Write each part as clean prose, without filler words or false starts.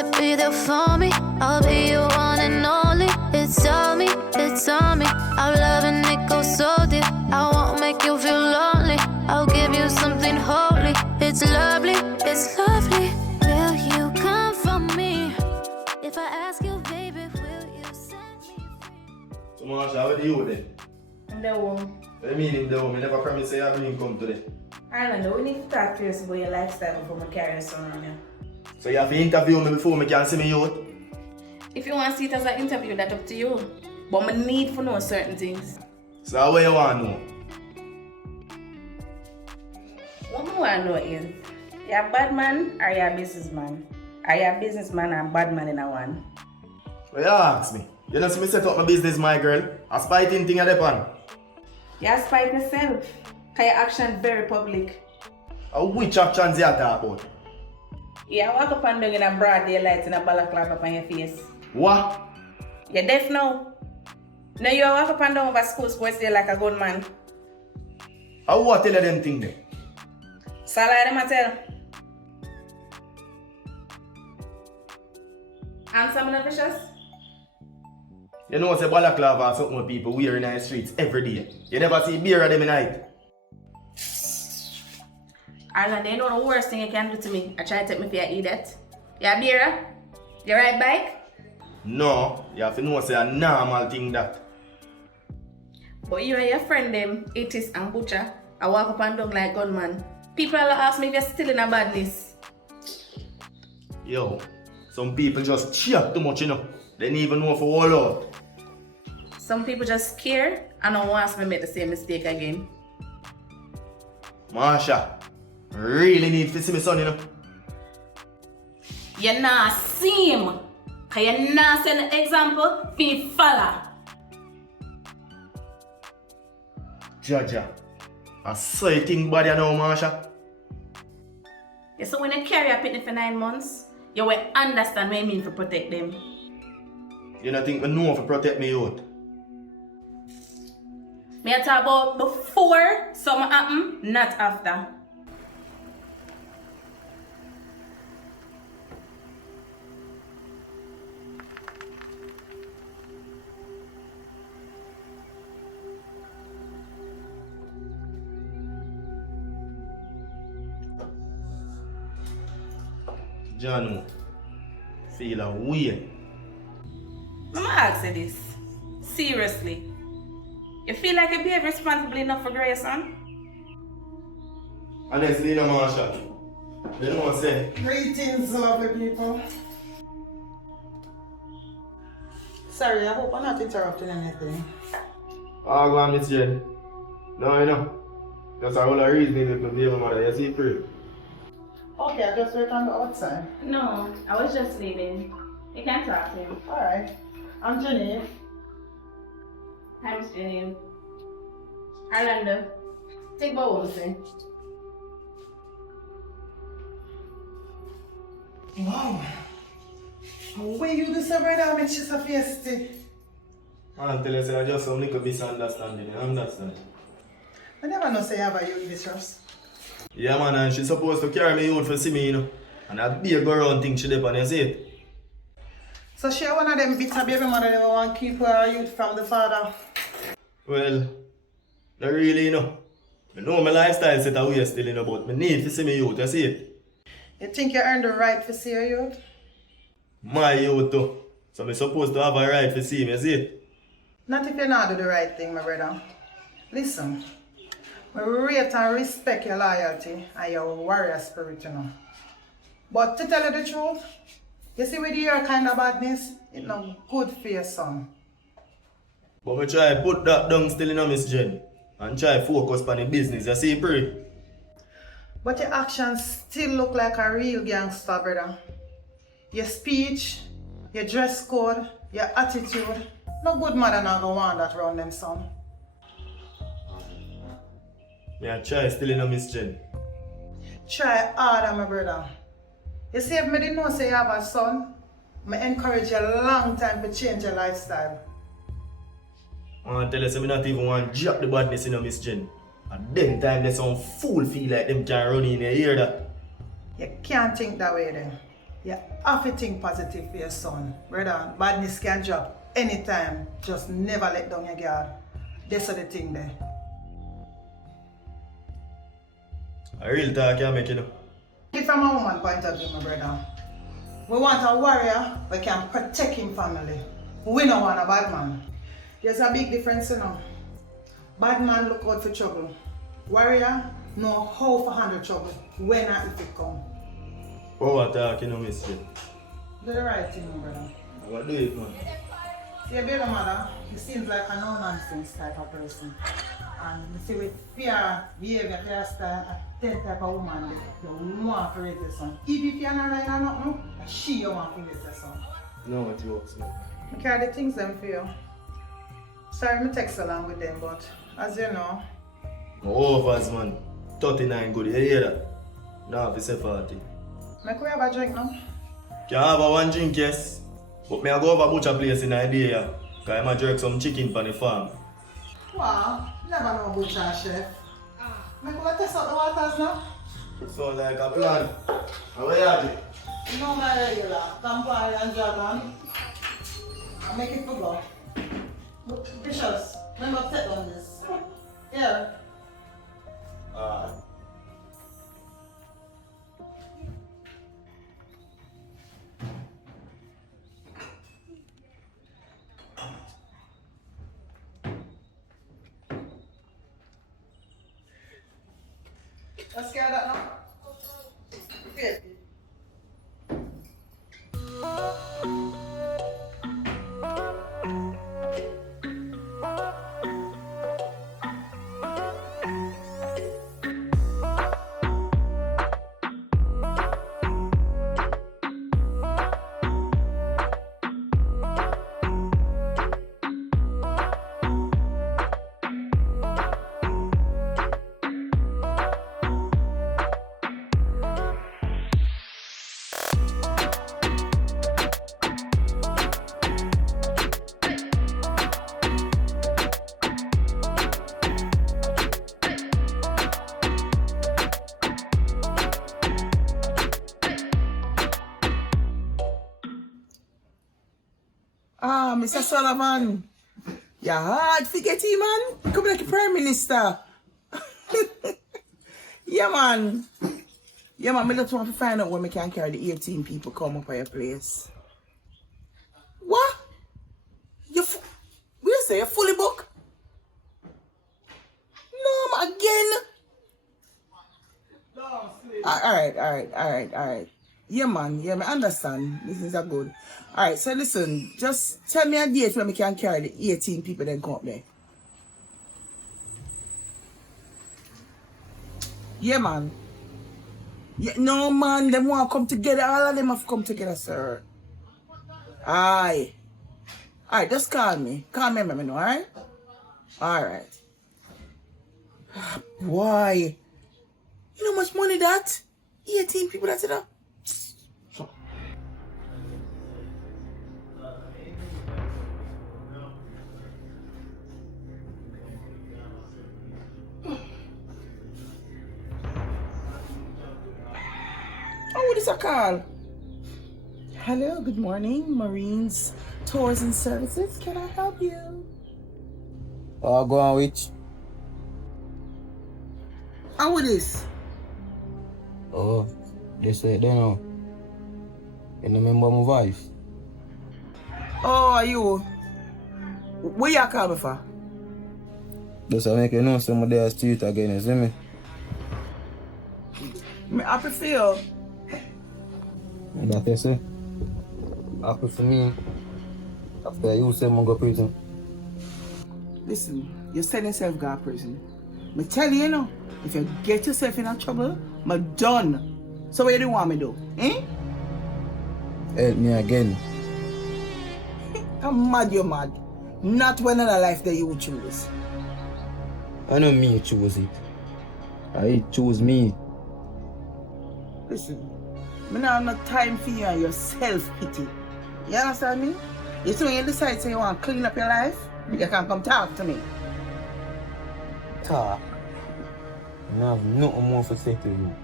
to be there for me. I'll be your one and only. It's on me, it's on me. Our love and it goes so deep. I won't make you feel lonely. I'll give you something holy. It's lovely, it's lovely. Will you come for me? If I ask you, baby, will you set me free? So Marsha, what do you then? I'm the one. What do you mean in the home? You never promised say I bring come today. Islander, we need to talk to us about your lifestyle before we carry us on you. So you have to interview me before me can see me youth? If you want to see it as an interview, that's up to you. But I need to know certain things. So what you want to know? What I want to know is, you a bad man or you a businessman? Are you a businessman and bad man in a one? Well, you ask me. You know, see me set up my business, my girl. A spiting thing at the pan. You spite yourself. Because your action very public. Which actions you talk about? You walk up and down in a broad daylight in a balaclava up on your face. What? You're deaf now. Now you walk up and down over school sports day like a gunman. How what tell you them thing there? So like them I tell. Answer me the vicious. You know say balaclava something what people wear in the streets every day. You never see beer of them in night. Arlan, you know the worst thing you can do to me. I try to take me for your idiot. You a beer? You ride bike? No, you have to know say a normal thing that. But you and your friend them, Atis and Butcher, I walk up and down like gunman. People will ask me if you're still in a badness. Yo, some people just chat too much, you know. They don't even know for all out. Some people just scare and don't want me to make the same mistake again. Marsha, really need to see my son, you know. You not see him. Cause you not set an example for me follow. Jaja, I saw you think bad you know, Marsha. Yeah, so when you carry a picnic for 9 months, you will understand what I mean for protect them. You don't think me know to protect me youth? Me I talk about before something happen, not after. Janu, feel a weird. Let me ask you this. Seriously. You feel like you behave responsibly enough for Grayson? Honestly, no, Marsha. You know what I say? Greetings, lovely people. Sorry, I hope I'm not interrupting anything. Go on, Miss Jen. No, you know. Just a whole reason with my baby mother. You see, pretty. Okay, I just wait on the outside. No, I was just leaving. You can't talk to him. Alright. I'm Jenny. Hi, Miss Jenny. Arlando, take my water. Wow. Where you do so brother make you so feisty? I'll tell you, say, I just some little misunderstanding. You understand? I never know say you have a youth mistress. Yeah, man, and she's supposed to carry me out for see me, you know. And that big go around thing she did on, you see it? So she one of them bitter baby mother never want to keep her youth from the father. Well, not really, you know. I know my lifestyle set away still, you know, but I need to see me youth, you see it? You think you earned the right to see your youth? My youth too. So I'm supposed to have a right to see me, you see it? Not if you not do the right thing, my brother. Listen, I rate and respect your loyalty and your warrior spirit, you know. But to tell you the truth, you see with your kind of badness, it's not good for your son. But I try to put that down still, you know, Miss Jen. And try to focus on the business, you see, pretty? But your actions still look like a real gangster, brother. Your speech, your dress code, your attitude. No good mother not gonna want that around them, son. Yeah, try still, you know, Miss Jen. Try harder, my brother. You see, if I didn't know say you have a son, I encourage you a long time to change your lifestyle. I want to tell you, so I not even want to drop the badness, you know, Miss Jen. And then time there's some fool feel like them can run in, you hear that? You can't think that way then. You have to think positive for your son. Brother, badness can drop anytime. Just never let down your guard. That's the thing there. A real talk can make you know. It from a woman point of view, my brother. We want a warrior who can protect him family. We don't want a bad man. There's a big difference, you know. Bad man look out for trouble. Warrior know how to handle trouble when and if it come. Power talk, you know, miss you. Do the right thing, my brother. What do it, man? See, your baby mother, he seems like a no-nonsense type of person. And you see, with fear, behavior, fear style, that type of woman, you want to raise your son. Even if you're not lying or nothing, she you want to raise your son. No, it works, man. I carry the things them for you. Sorry, I text along with them, but as you know, No overs, man. 39 good, you hear that? Now, if you say 40. make we have a drink now. Can I have a one drink, yes? But me I go over butcher place in idea, because I'm a jerk some chicken from the farm. Wow, never know butcher chef. Make we test out the waters now. Sound like a plan. How are you? You know my regular, Campari and Dragon. I make it for go. Precious, remember to take on this. Here. Let's get that now. Good. Ah, Mr. Solomon. You're hard to get him, man. You could be like a prime minister. Yeah, man. Yeah, man, I just want to find out when we can carry the 18 people come up at your place. What? What you say? You're fully booked? No, man, again. Alright. Yeah, man, I understand. This is a good. Alright, so listen, just tell me a date when we can carry the 18 people that come up there. Yeah, man. Yeah, no, man, them want to come together. All of them have to come together, sir. Aye. Alright, just call me. Call me, no, alright? Alright. Why? You know how much money that? 18 people, that's it up. Oh, what is a call? Hello, good morning, Marines Tours and Services. Can I help you? Go on which? How it is? Oh, they say they know. You remember my voice? Oh, are you? Where you call me for? Just to make you know somebody else street again, you see me? Me happy for you. And that you say? Happy for me. After you say I go prison. Listen, you send yourself go to prison. Me tell you, know, if you get yourself in a trouble, me done. So what you do want me do? Eh? Help me again. I'm mad, you're mad. Not when another life that you choose. I know me choose it. I choose me. Listen, me now have no time for you and your self-pity. You understand me? You see when you decide say you want to clean up your life, you can come talk to me. Talk. I have nothing more to say to you.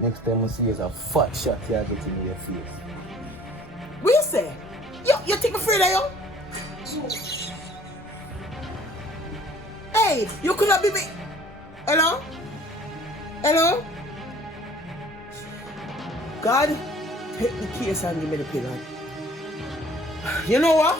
Next time I see you is a fat shot you are getting in your face. What you say? You think I'm afraid of you? Hey, you could not be me. Hello? Hello? God, take the case and give me the pillow. You know what?